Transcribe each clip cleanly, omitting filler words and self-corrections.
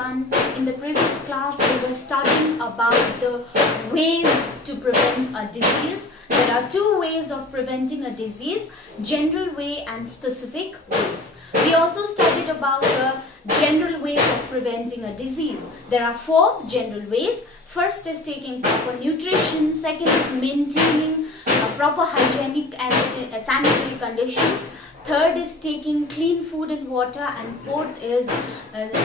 everyone. In the previous class we were studying about the ways to prevent a disease. There are two ways of preventing a disease, general way and specific ways. We also studied about the general ways of preventing a disease. There are four general ways. First is taking proper nutrition, second is maintaining proper hygienic and sanitary conditions, third is taking clean food and water, and fourth is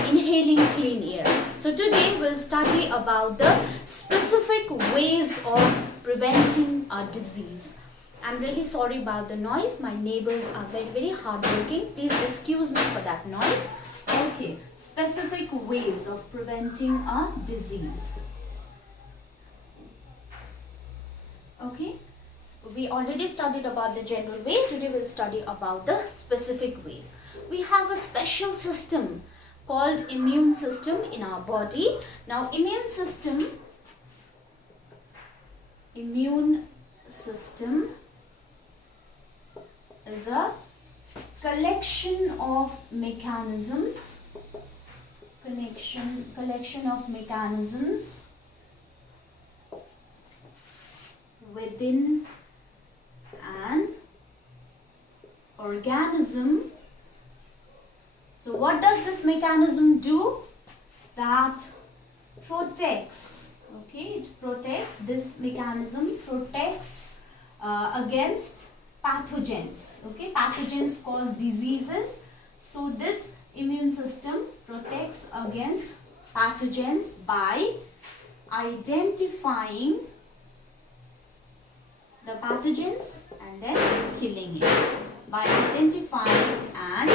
inhaling clean air. So today we'll study about the specific ways of preventing a disease. I'm really sorry about the noise. My neighbors are very hardworking. Please excuse me for that noise. Okay, specific ways of preventing a disease. Okay, we already studied about the general way. Today we'll study about the specific ways. We have a special system called immune system in our body. Now immune system is a collection of mechanisms within an organism. So what does this mechanism do? That protects, okay, it protects, this mechanism protects against pathogens, okay, pathogens cause diseases. So this immune system protects against pathogens by identifying the pathogens and then killing it. By identifying and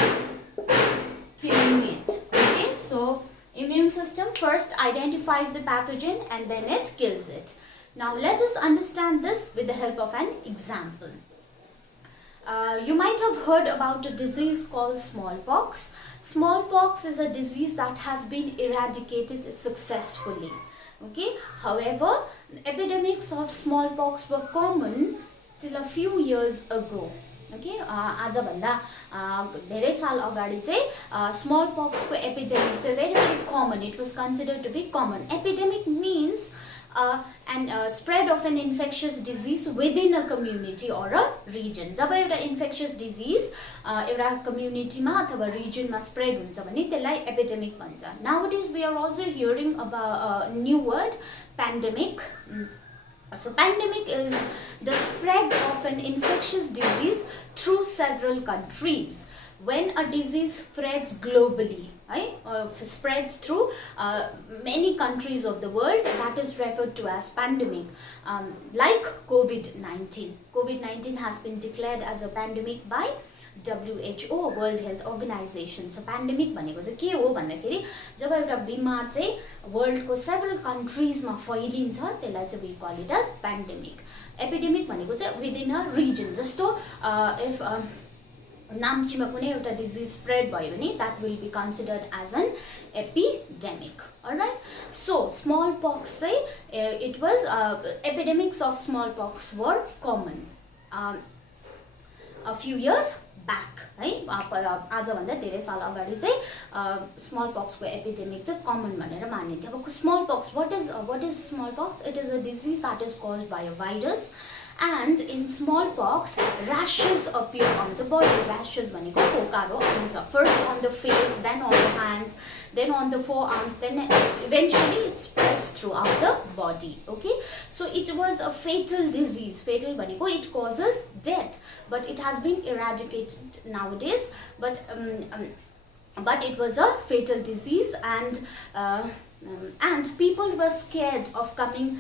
killing it. Okay, so immune system first identifies the pathogen and then it kills it. Now let us understand this with the help of an example. You might have heard about a disease called smallpox. Smallpox is a disease that has been eradicated successfully. Okay, however, epidemics of smallpox were common till a few years ago. Okay, आज भन्दा धेरै साल अगाडि चाहिँ smallpox को epidemic चाहिँ very common. It was considered to be common. Epidemic means spread of an infectious disease within a community or a region. जब एउटा infectious disease एउटा community मा अथवा region मा spread हुन्छ भने त्यसलाई epidemic भन्छ. Nowadays we are also hearing about a new word, pandemic. So pandemic is the spread of an infectious disease through several countries. When a disease spreads globally, right, spreads through many countries of the world, that is referred to as pandemic. Like COVID-19. COVID-19 has been declared as a pandemic by WHO, World Health Organization. So pandemic भनेको चाहिँ के हो भन्दाखेरि जब एउटा बिमार चाहिँ world को several countries मा फैलिन्छ त्यसलाई चाहिँ we call it as pandemic. Epidemic भनेको चाहिँ within a region. जस्तो if नाम्चीमा कुनै एउटा disease spread भयो भने that will be considered as an epidemic. Alright, so smallpox चाहिँ it was epidemics of smallpox were common a few years back, है. आज भन्दा धेरै साल अगाडि चाहिँ smallpox को epidemic चाहिँ common भनेर मानिन्थ्यो. अब smallpox, what is smallpox? It is a disease that is caused by a virus. And in smallpox, rashes appear on the body. Rashes भनेको फोकारो हुन्छ. First on the face, then on the hands, then on the forearms, then eventually it spreads throughout the body. Okay, so it was a fatal disease. Fatal भनेको it causes death, but it has been eradicated nowadays. But it was a fatal disease, and people were scared of coming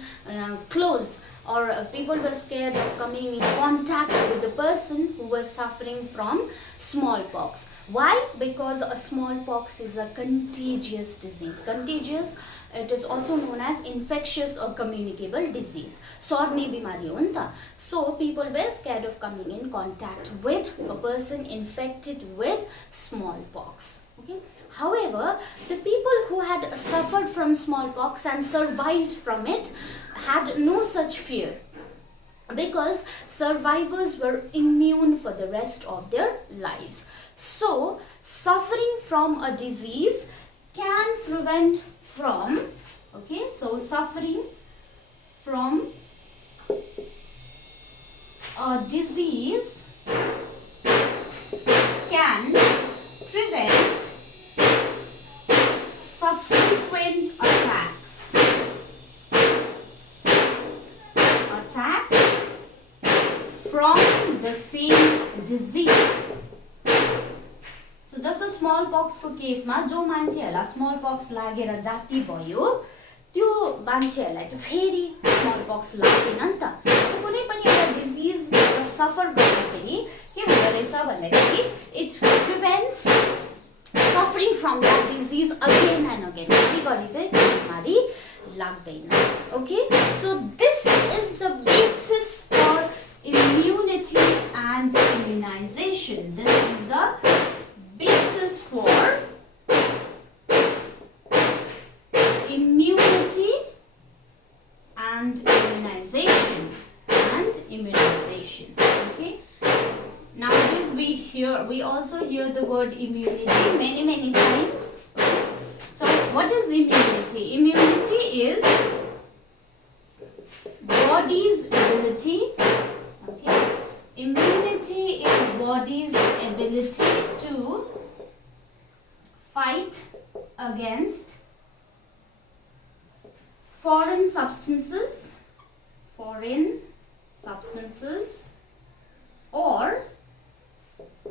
close, or people were scared of coming in contact with the person who was suffering from smallpox. Why? Because a smallpox is a contagious disease. Contagious, it is also known as infectious or communicable disease. सर्ने बिमारी हो नि त. So people were scared of coming in contact with a person infected with smallpox. Okay. However, the people who had suffered from smallpox and survived from it had no such fear, because survivors were immune for the rest of their lives. So, suffering from a disease can prevent from, okay, so suffering from a disease can prevent subsequent attacks from the same disease. So जस्तो smallpox को केसमा जो मान्छेहरुलाई smallpox लागेर जाति भयो त्यो मान्छेहरुलाई चाहिँ फेरि smallpox लाग्दैन नि त। सो कुनै पनि एउटा डिजीज सफर गर्दाखेरि के हुँदो रहेछ भन्दाखेरि it prevents suffering from that disease again and again. के गरी चाहिँ त्यो बिमारी लाग्दैन। Okay, so this is the basis for immunity and immunization. This is the basis for immunity and immunization okay. Nowadays we also hear the word immunity many times. Okay. So what is immunity? Immunity is body's ability, okay, immunity is body's ability to fight against foreign substances or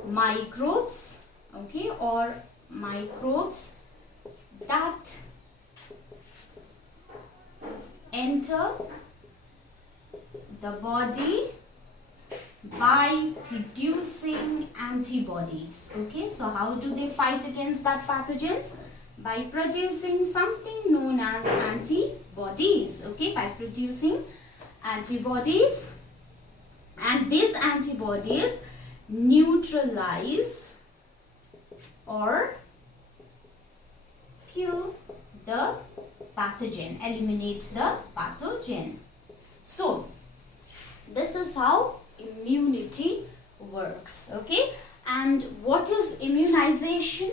microbes, okay, or microbes that enter the body by producing antibodies. Okay, so how do they fight against that pathogens? By producing something known as antibodies. Okay, by producing antibodies, and these antibodies neutralize or kill the pathogen, eliminate the pathogen. So this is how immunity works. Okay, and what is immunization?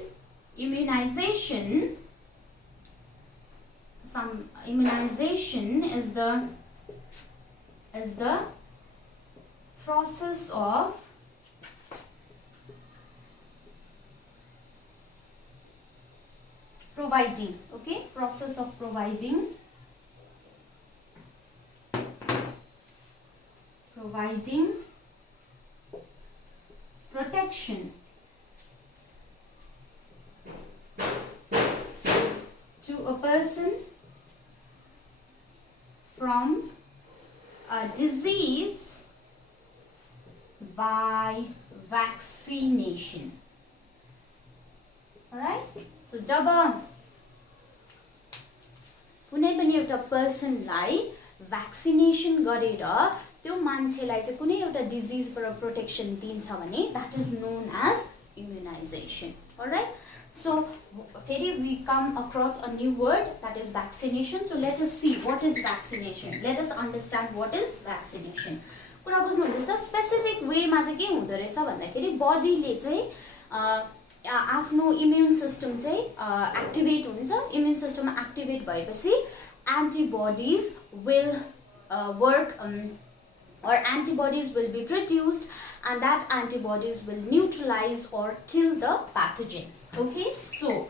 Immunization is the process of providing, okay, process of providing protection to a person from a disease by vaccination. Alright? So जब कुनै पनि एउटा पर्सनलाई vaccination गरेर त्यो मान्छेलाई चाहिँ कुनै एउटा डिजिजबाट प्रोटेक्सन दिन्छ भने that is known as immunization. Alright? So we come across a new word, that is vaccination. So let us see what is vaccination. Let us understand what is vaccination. कुरा बुझ्नुहुन्छ specific वेमा चाहिँ के हुँदो रहेछ भन्दाखेरि बडीले चाहिँ आफ्नो इम्युन सिस्टम चाहिँ एक्टिभेट हुन्छ. इम्युन सिस्टम एक्टिभेट भएपछि antibodies will work or antibodies will be produced, and that antibodies will neutralize or kill the pathogens. Okay, so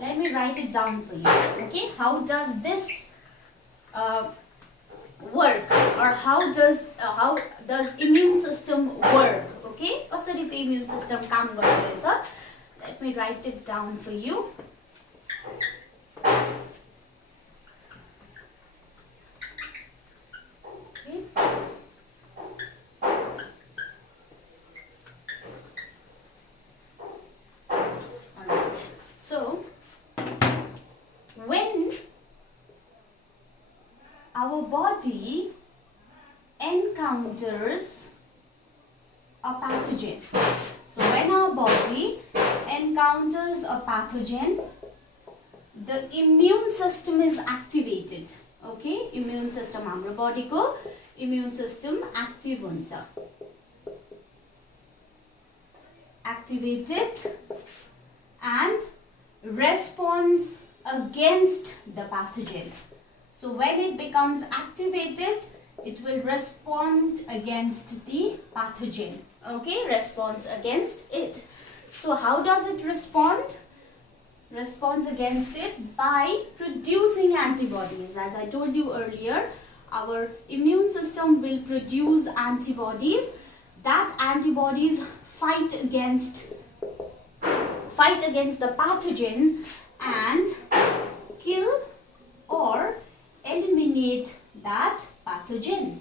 let me write it down for you. Okay, how does this work, or how does immune system work? Okay, कसरी चाहिँ immune system काम गर्दो रहेछ? Let me write it down for you. Our body encounters a pathogen. So when our body encounters a pathogen, the immune system is activated. Okay, immune system, हाम्रो body को immune system active हुन्छ. Activated, and responds against the pathogen. So when it becomes activated, it will respond against the pathogen. Okay, responds against it. So how does it respond? Responds against it by producing antibodies. As I told you earlier, our immune system will produce antibodies. That antibodies fight against the pathogen and kill or eliminate that pathogen.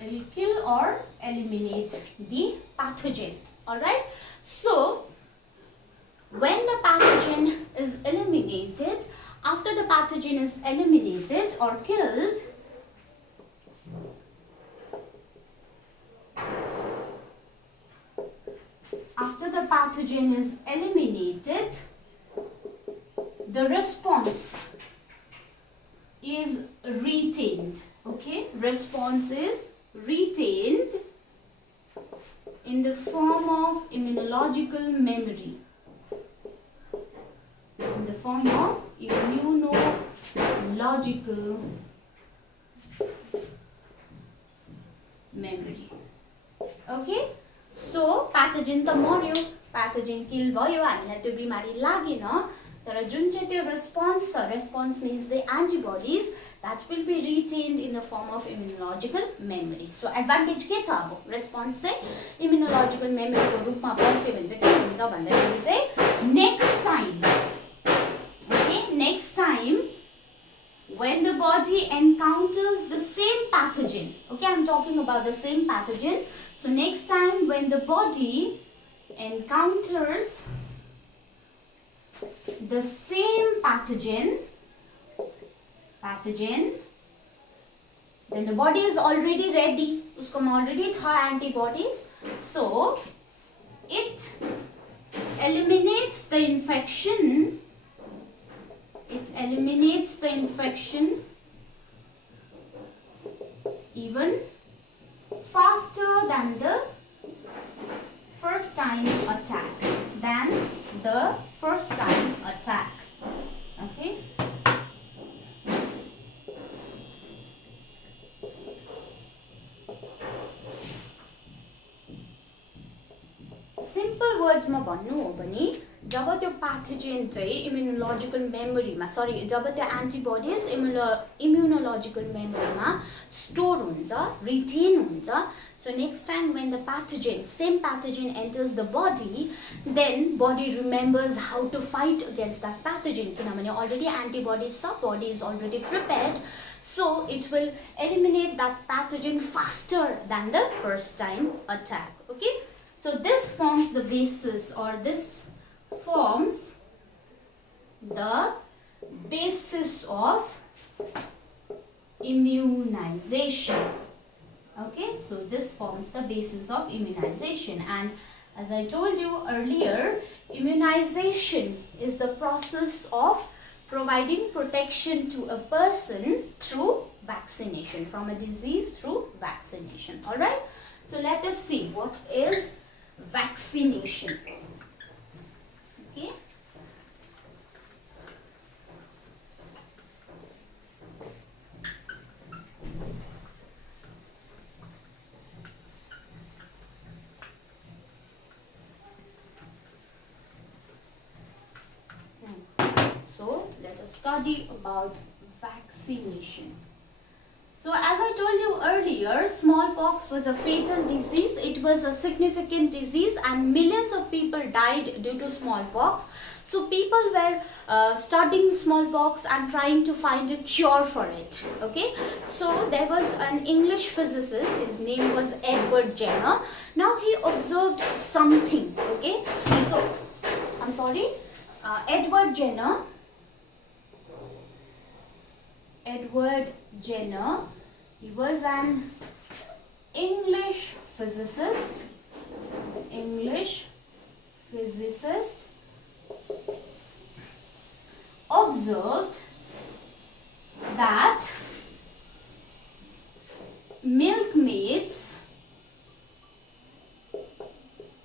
It will kill or eliminate the pathogen. Alright. So, when the pathogen is eliminated, after the pathogen is eliminated or killed, after the pathogen is eliminated, the response is retained. Okay, response is retained in the form of immunological memory. In the form of immunological memory. Okay, so pathogen त मर्यो, pathogen kill भयो, हामीलाई त्यो बिमारी लागेन, तर जुन चाहिँ त्यो response छ, response means the antibodies that will be retained in the form of immunological memory. So advantage के छ अब response चाहिँ immunological memory को रूपमा बस्यो भने चाहिँ के हुन्छ भन्दाखेरि चाहिँ next time when the body encounters the same pathogen, okay, I'm talking about the same pathogen. So next time when the body encounters the same pathogen, then the body is already ready. Usko already cha antibodies. So it eliminates the infection. It eliminates the infection even faster than the first time attack. Okay. Simple words ma भन्नु हो भने जब त्यो pathogen चाहिँ immunological memory मा जब त्यो antibodies immunological memory मा store हुन्छ, retain हुन्छ. So next time when the same pathogen enters the body, then body remembers how to fight against that pathogen. किनभने already antibodies छ, body is already prepared. So it will eliminate that pathogen faster than the first time attack. Okay. So this forms the basis, or this forms the basis of immunization. Okay, so this forms the basis of immunization, and as I told you earlier, immunization is the process of providing protection to a person through vaccination, from a disease through vaccination. Alright, so let us see what is vaccination. Okay. So let us study about vaccination. So as I told you earlier, smallpox was a fatal disease. It was a significant disease and millions of people died due to smallpox. So people were studying smallpox and trying to find a cure for it. Okay, so there was an English physicist, his name was Edward Jenner. Now he observed something. Okay, so I'm sorry, Edward Jenner, he was an English physicist, observed that milkmaids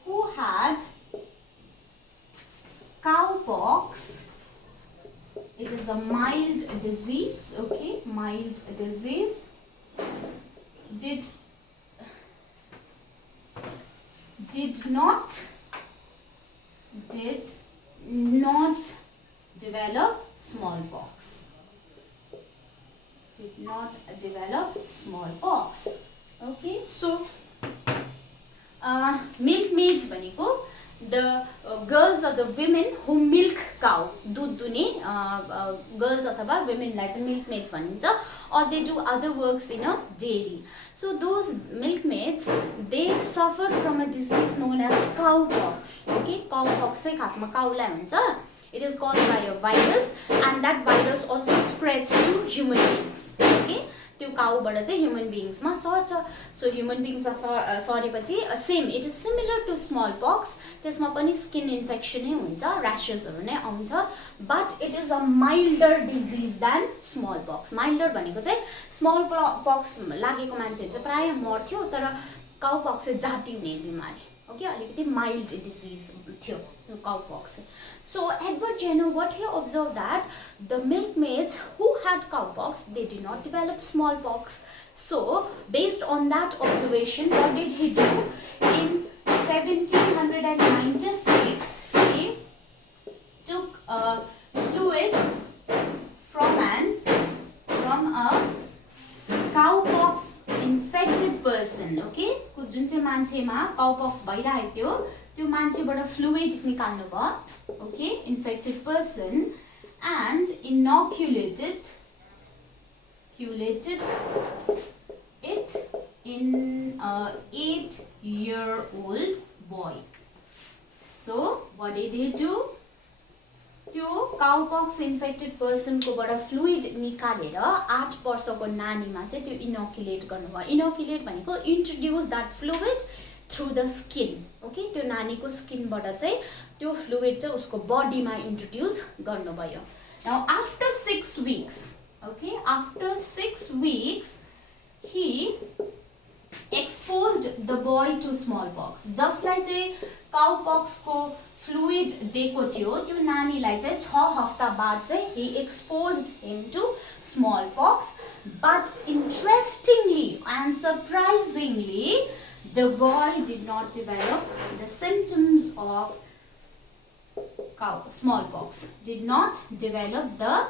who had a mild disease. Okay, mild disease. Did not develop smallpox. Did not develop smallpox. Okay, so milkmaids भनेको the girls or the women who milk cow, दूध दुने girls अथवा women लाई चाहिँ milkmaids भनिन्छ, or they do other works in a dairy. So those milkmaids, they suffered from a disease known as cowpox. Okay, cowpox चाहिँ खासमा काउलाई हुन्छ. It is caused by a virus, and that virus also spreads to human beings. Okay, त्यो काउबाट चाहिँ human beings मा सर्छ. So human beings मा सरेपछि same, it is similar to smallpox. त्यसमा पनि skin infection नै हुन्छ, rashes हरू नै आउँछ, but it is a milder disease than smallpox. Milder भनेको चाहिँ smallpox लागेको मान्छेहरु चाहिँ प्राय मर्थ्यो, तर cowpox चाहिँ जाति हुने बिमारी. Okay, अलिकति mild disease थियो त्यो cowpox. So Edward Jenner, what he observed that the milkmaids who had cowpox, they did not develop smallpox. So based on that observation, what did he do? In 1796, he took a fluid from a cowpox infected person. Okay, जुन चाहिँ मान्छेमा cowpox भइरहेको थियो, त्यो मान्छेबाट fluid निकाल्नु भयो. Okay, infected person, and inoculated it in a 8-year-old boy. So what did he do? त्यो cowpox infected person कोबाट fluid निकालेर 8 वर्षको नानीमा चाहिँ त्यो inoculate गर्नुभयो. Inoculate भनेको introduce that fluid through the skin. Okay, त्यो नानीको skin बाट चाहिँ त्यो fluid चाहिँ उसको body मा introduce गर्नुभयो. Now after 6 weeks, okay, after 6 weeks, he exposed the boy to smallpox. Just like चाहिँ cowpox को fluid दिएको थियो, त्यो नानीलाई चाहिँ 6 हफ्ता बाद चाहिँ he exposed him to smallpox. But interestingly and surprisingly, the boy did not develop the symptoms of smallpox. Did not develop the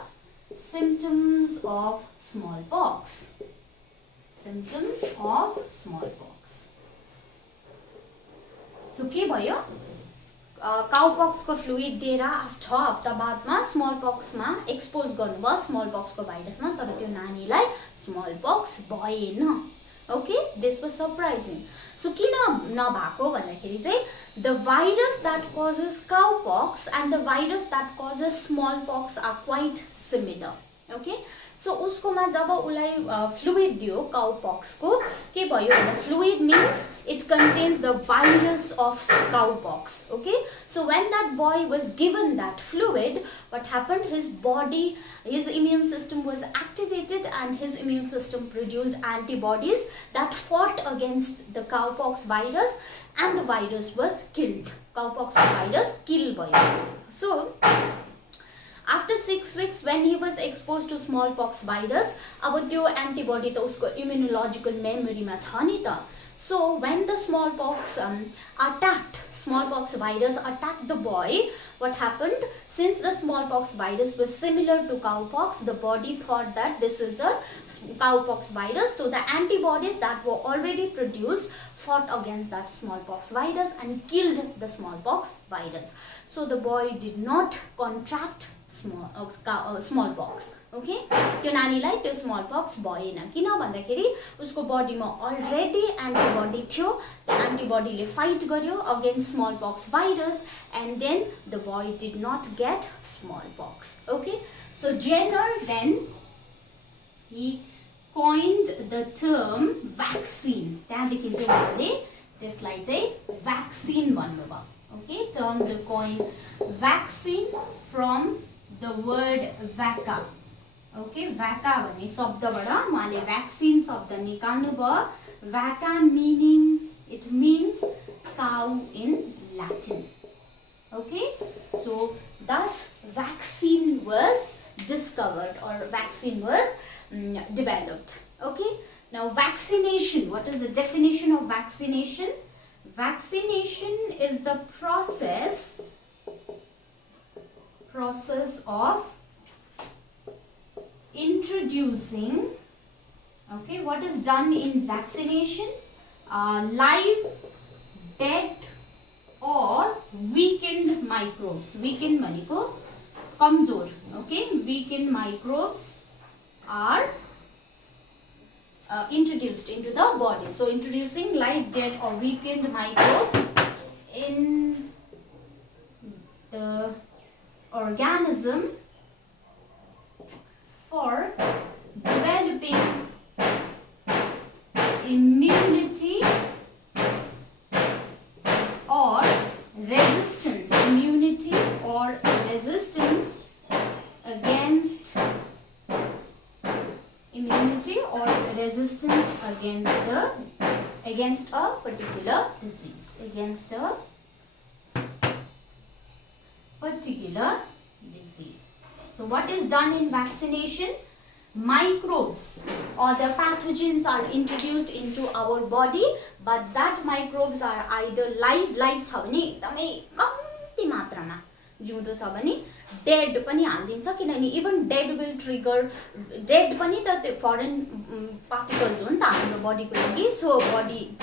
symptoms of smallpox. Symptoms of smallpox. So के भयो? Cowpox को fluid दिएर 6 हप्ता बादमा smallpox मा expose गर्नुभयो, smallpox को virus मा, तर त्यो नानीलाई smallpox भएन. Okay, this was surprising. So किन नभएको भन्दाखेरि चाहिँ the virus that causes cowpox and the virus that causes smallpox are quite similar. Okay, so उसकोमा जब उलाई fluid दियो cowpox को, के भयो भन्दा fluid means it contains the virus of cowpox. Okay, so when that boy was given that fluid, what happened? His body, his immune system was activated, and his immune system produced antibodies that fought against the cowpox virus, and the virus was killed. Cowpox virus killed भयो. So after 6 weeks, when he was exposed to smallpox virus, अब त्यो antibody त उसको immunological memory मा छ नि त. So when the smallpox virus attacked the boy, what happened? Since the smallpox virus was similar to cowpox, the body thought that this is a cowpox virus. So the antibodies that were already produced fought against that smallpox virus and killed the smallpox virus. So the boy did not contract smallpox. Okay, त्यो नानीलाई त्यो smallpox भएन. किन भन्दाखेरि उसको बडीमा already antibody थियो. त्यो एन्टिबडीले fight गर्यो against smallpox virus, and then the boy did not get smallpox. Okay, so Jenner then he coined the term vaccine. त्यहाँदेखि चाहिँ उहाँले त्यसलाई चाहिँ vaccine भन्नुभयो. Okay, term the coin vaccine from the word vaca. Okay, vaca भन्ने शब्दबाट उहाँले vaccine शब्द निकाल्नु भयो. Vaca meaning, it means cow in Latin. Okay, so thus vaccine was discovered or vaccine was developed. Okay, now vaccination, what is the definition of vaccination? Vaccination is the process of introducing, okay, what is done in vaccination? Live, dead or weakened microbes. Weakened maniko kamjor, okay, weakened microbes are introduced into the body. So introducing live, dead or weakened microbes in the organism for developing immunity or resistance, against a particular disease, So what is done in vaccination? Microbes or the pathogens are introduced into our body, but that microbes are either live छ भने एकदमै कम्ती मात्रामा जिउँदो छ भने dead पनि हाल्दिन्छ, किनभने even dead will trigger, dead पनि त foreign particles हो नि त हाम्रो बडीको लागि, so body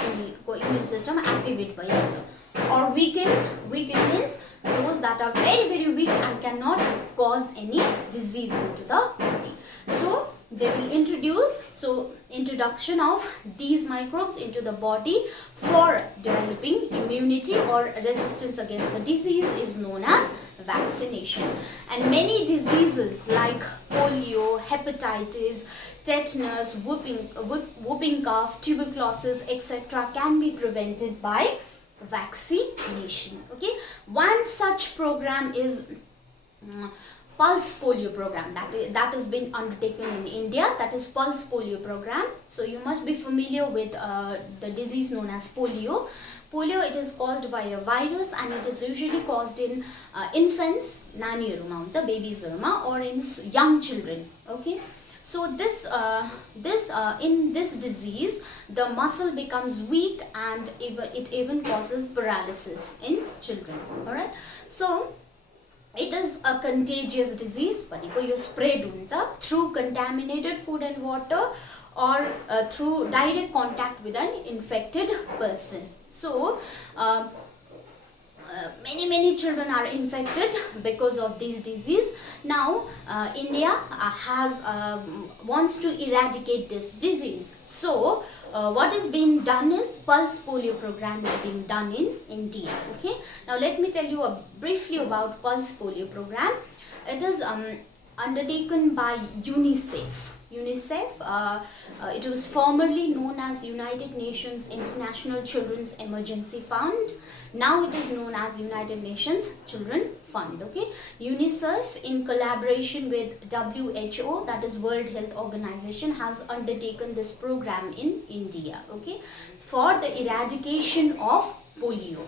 को immune system activate भइहाल्छ. Or weakened means those that are very weak and cannot cause any disease into the body. So they will introduction of these microbes into the body for developing immunity or resistance against a disease is known as vaccination. And many diseases like polio, hepatitis, tetanus, whooping cough, tuberculosis, etc. can be prevented by vaccination. Okay, one such program is Pulse Polio program that has been undertaken in India, that is Pulse Polio program. So you must be familiar with the disease known as polio. Polio, it is caused by a virus and it is usually caused in infants, naniharuma huncha, babiesharuma, or in young children. Okay, so in this disease the muscle becomes weak and it even causes paralysis in children. All right, so it is a contagious disease, भनेको यो spread हुन्छ through contaminated food and water or through direct contact with an infected person. So many children are infected because of this disease. Now India wants to eradicate this disease. So what is being done is Pulse Polio program is being done in India. Okay, now let me tell you briefly about Pulse Polio program. It is undertaken by UNICEF. It was formerly known as United Nations International Children's Emergency Fund. Now it is known as United Nations Children Fund. Okay, UNICEF in collaboration with WHO, that is World Health Organization, has undertaken this program in India. Okay, for the eradication of polio.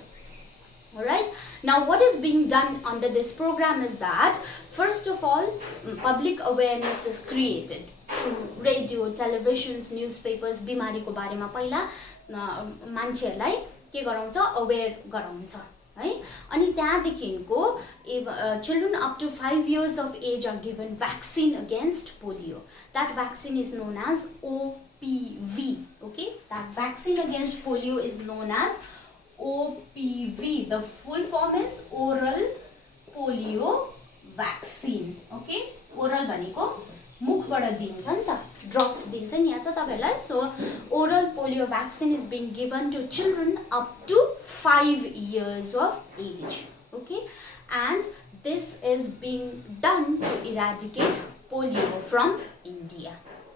Alright, now what is being done under this program is that first of all public awareness is created through radio, televisions, newspapers. बिमारीको बारेमा पहिला मान्छेहरुलाई के गराउँछ, aware गराउँछ है. अनि त्यहाँदेखिको children up to 5 years of age are given vaccine against polio. That vaccine is known as OPV. Okay, that vaccine against polio is known as OPV. The full form is oral polio vaccine. Okay, oral भनेको मुखबाट दिन्छ नि त, drops दिन्छ नि यहाँ चाहिँ तपाईहरुलाई. So oral polio vaccine is being given to children up to 5 years of age. Okay, and this is being done to eradicate polio from India.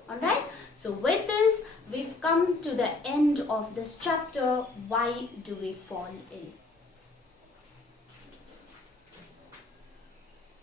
Alright, so with this we've come to the end of this chapter, why do we fall ill.